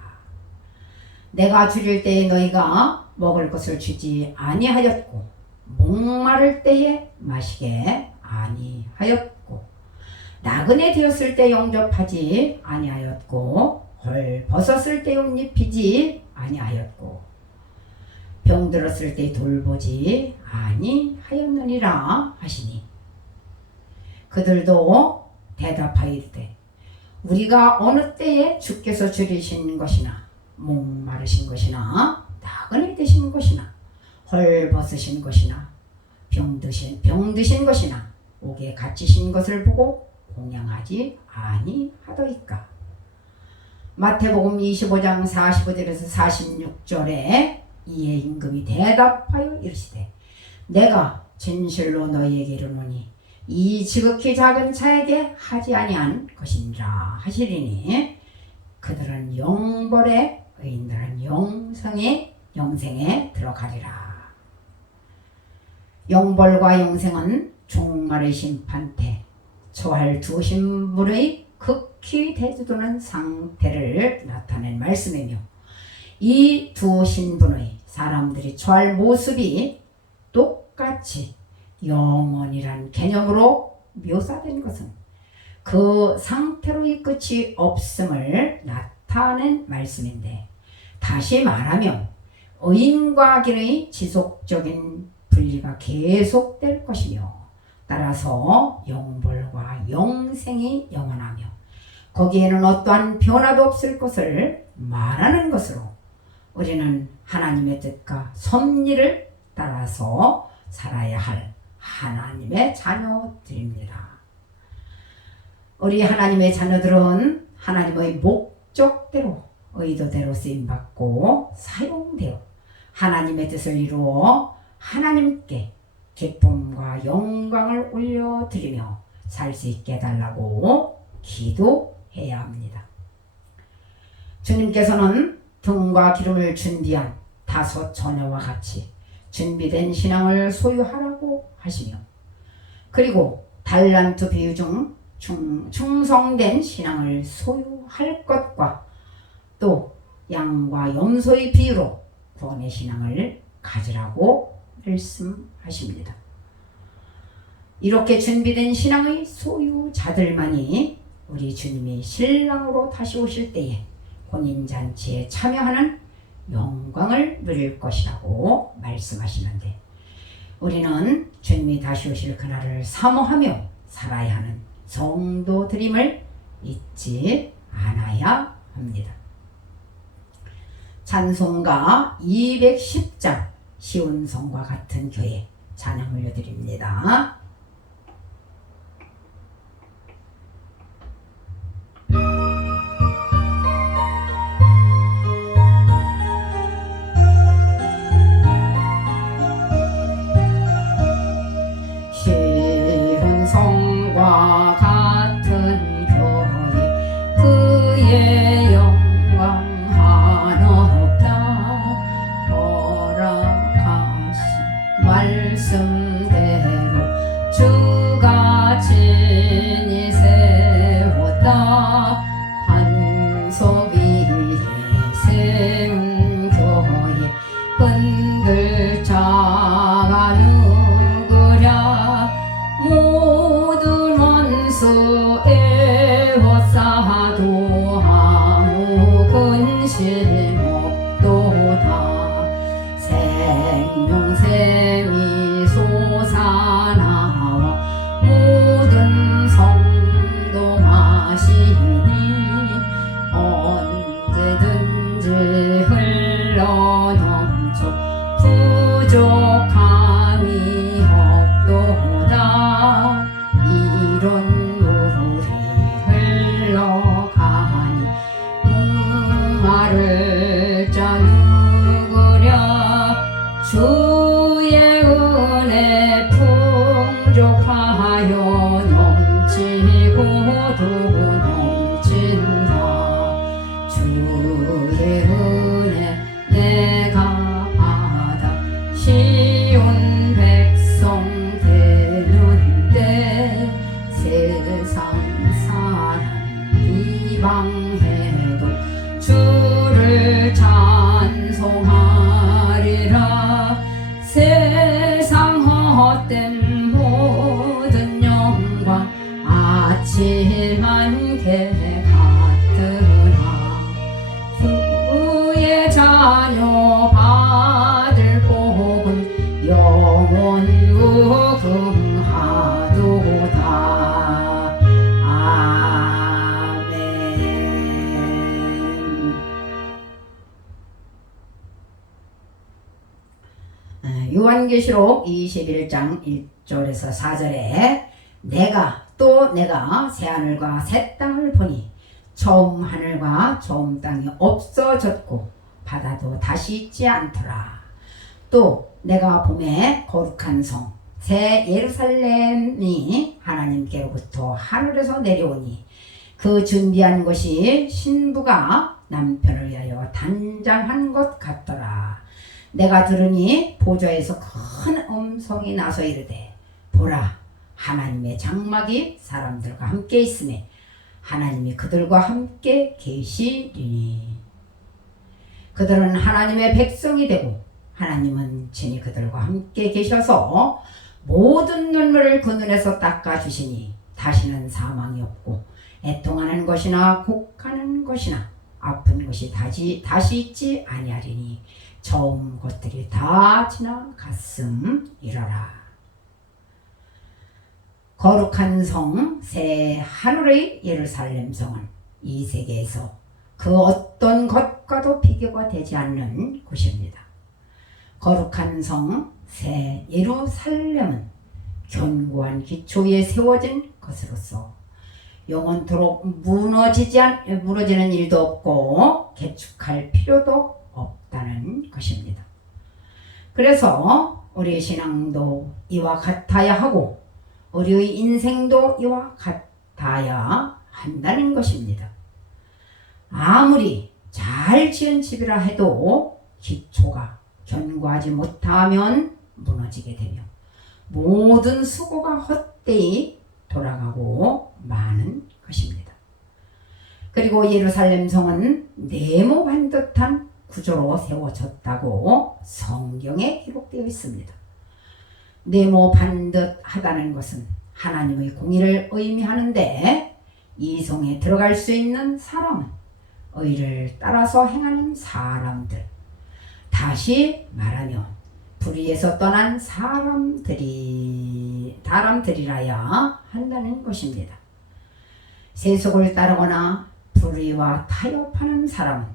내가 줄일 때에 너희가 먹을 것을 주지 아니하였고 목마를 때에 마시게 아니하였고 나그네 되었을 때 영접하지 아니하였고 헐 벗었을 때 옷 입히지 아니하였고 병들었을 때 돌보지 아니하였느니라 하시니, 그들도 대답하이르되 우리가 어느 때에 주께서 줄이신 것이나 목마르신 것이나 나그네 되신 것이나 헐 벗으신 것이나 병드신 것이나 옥에 갇히신 것을 보고 공양하지 아니하더이까? 마태복음 25장 45절에서 46절에 이에 임금이 대답하여 이르시되 내가 진실로 너희에게 이르노니 이 지극히 작은 자에게 하지 아니한 것이니라 하시리니, 그들은 영벌에 의인들은 영생에 들어가리라. 영벌과 영생은 종말의 심판때 처할 두 신분의 극히 대두도는 상태를 나타낸 말씀이며, 이 두 신분의 사람들이 처할 모습이 똑같이 영원이란 개념으로 묘사된 것은 그 상태로의 끝이 없음을 나타낸 말씀인데, 다시 말하면 의인과 악인의 지속적인 분리가 계속될 것이며, 따라서 영벌과 영생이 영원하며 거기에는 어떠한 변화도 없을 것을 말하는 것으로 우리는 하나님의 뜻과 섭리를 따라서 살아야 할 하나님의 자녀들입니다. 우리 하나님의 자녀들은 하나님의 목적대로 의도대로 쓰임받고 사용되어 하나님의 뜻을 이루어 하나님께 기쁨과 영광을 올려드리며 살 수 있게 해달라고 기도해야 합니다. 주님께서는 등과 기름을 준비한 5 처녀와 같이 준비된 신앙을 소유하라고 하시며, 그리고 달란트 비유 중 충성된 신앙을 소유할 것과 또 양과 염소의 비유로 구원의 신앙을 가지라고 말씀하십니다. 이렇게 준비된 신앙의 소유자들만이 우리 주님이 신랑으로 다시 오실 때에 혼인잔치에 참여하는 영광을 누릴 것이라고 말씀하시는데, 우리는 주님이 다시 오실 그날을 사모하며 살아야 하는 성도들임을 잊지 않아야 합니다. 찬송가 210장 시온성과 같은 교회 찬양 올려드립니다. 시온성과 같은 교회 그의 영광 한없다 허락하신 말씀대로 주가 친히 세웠다. 반석 위에 세운 교회 흔들 자가 누구랴. 모든 원수 에워싸도 아무 근심 없도다. 생명샘이 솟아나와 모든 성도 마시니 언제든지 흘러넘쳐 부족함이 없도다. 이런 물이 흘러가니 목마를 자 누구랴. 주의 은혜 풍족하여 넘치고도 넘친다. 주의 은혜 내가 받아 시온 백성 되는데, 세상 사람 비방해도 주를 찬송하리라. 세상 헛된 모든 영광 아침 안개 같으나, 주의 자녀 받을 복은 영원 무궁하도다. 아멘. 요한계시록 21장 1절에서 4절에 내가 새하늘과 새 땅을 보니 처음 하늘과 처음 땅이 없어졌고 바다도 다시 있지 않더라. 또 내가 봄에 거룩한 성 새 예루살렘이 하나님께로부터 하늘에서 내려오니 그 준비한 것이 신부가 남편을 위하여 단장한 것 같더라. 내가 들으니 보좌에서 큰 음성이 나서 이르되, 보라, 하나님의 장막이 사람들과 함께 있으매 하나님이 그들과 함께 계시리니 그들은 하나님의 백성이 되고 하나님은 친히 그들과 함께 계셔서 모든 눈물을 그 눈에서 닦아주시니 다시는 사망이 없고 애통하는 것이나 곡하는 것이나 아픈 것이 다시 있지 아니하리니 처음 것들이 다 지나갔음이러라. 거룩한 성 새 하늘의 예루살렘 성은 이 세계에서 그 어떤 것과도 비교가 되지 않는 곳입니다. 거룩한 성 새 예루살렘은 견고한 기초에 세워진 것으로서 영원토록 무너지는 일도 없고 개축할 필요도 없다는 것입니다. 그래서 우리의 신앙도 이와 같아야 하고 우리의 인생도 이와 같아야 한다는 것입니다. 아무리 잘 지은 집이라 해도 기초가 견고하지 못하면 무너지게 되며 모든 수고가 헛되이 돌아가고 마는 것입니다. 그리고 예루살렘 성은 네모 반듯한 구조로 세워졌다고 성경에 기록되어 있습니다. 네모 반듯하다는 것은 하나님의 공의를 의미하는데 이 성에 들어갈 수 있는 사람은 의를 따라서 행하는 사람들, 다시 말하면 불의에서 떠난 사람들이라야 한다는 것입니다. 세속을 따르거나 불의와 타협하는 사람은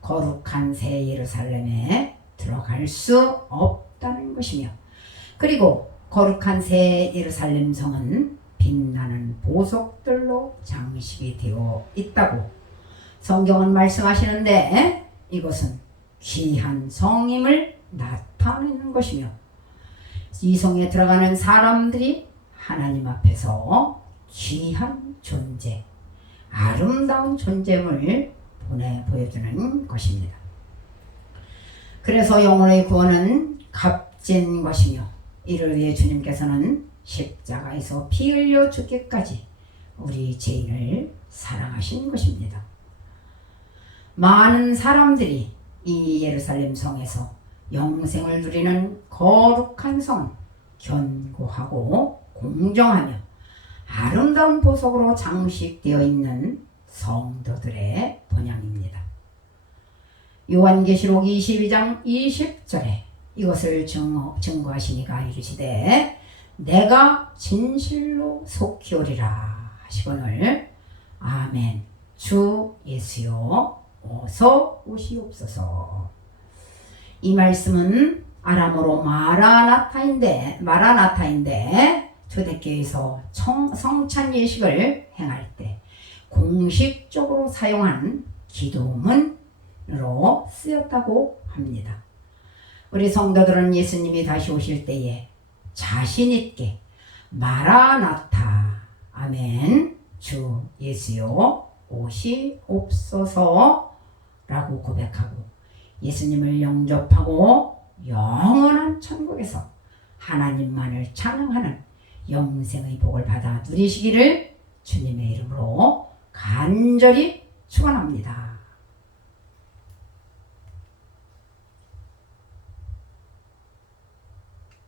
거룩한 새 예루살렘에 들어갈 수 없다는 것이며, 그리고 거룩한 새 예루살렘 성은 빛나는 보석들로 장식이 되어 있다고 성경은 말씀하시는데, 이것은 귀한 성임을 나타내는 것이며, 이 성에 들어가는 사람들이 하나님 앞에서 귀한 존재, 아름다운 존재를 보여주는 것입니다. 그래서 영혼의 구원은 값진 것이며, 이를 위해 주님께서는 십자가에서 피 흘려 죽기까지 우리 죄인을 사랑하신 것입니다. 많은 사람들이 이 예루살렘 성에서 영생을 누리는 거룩한 성은 견고하고 공정하며 아름다운 보석으로 장식되어 있는 성도들의 본향입니다. 요한계시록 22장 20절에 이것을 증거하시니가 이르시되 내가 진실로 속히 오리라 하시거늘 아멘. 주 예수여 어서 오시옵소서. 이 말씀은 아람어로 마라나타인데 초대교회에서 성찬 예식을 행할 때 공식적으로 사용한 기도문으로 쓰였다고 합니다. 우리 성도들은 예수님이 다시 오실 때에 자신 있게 마라나타 아멘 주 예수여 오시옵소서 라고 고백하고 예수님을 영접하고 영원한 천국에서 하나님만을 찬양하는 영생의 복을 받아 누리시기를 주님의 이름으로 간절히 축원합니다.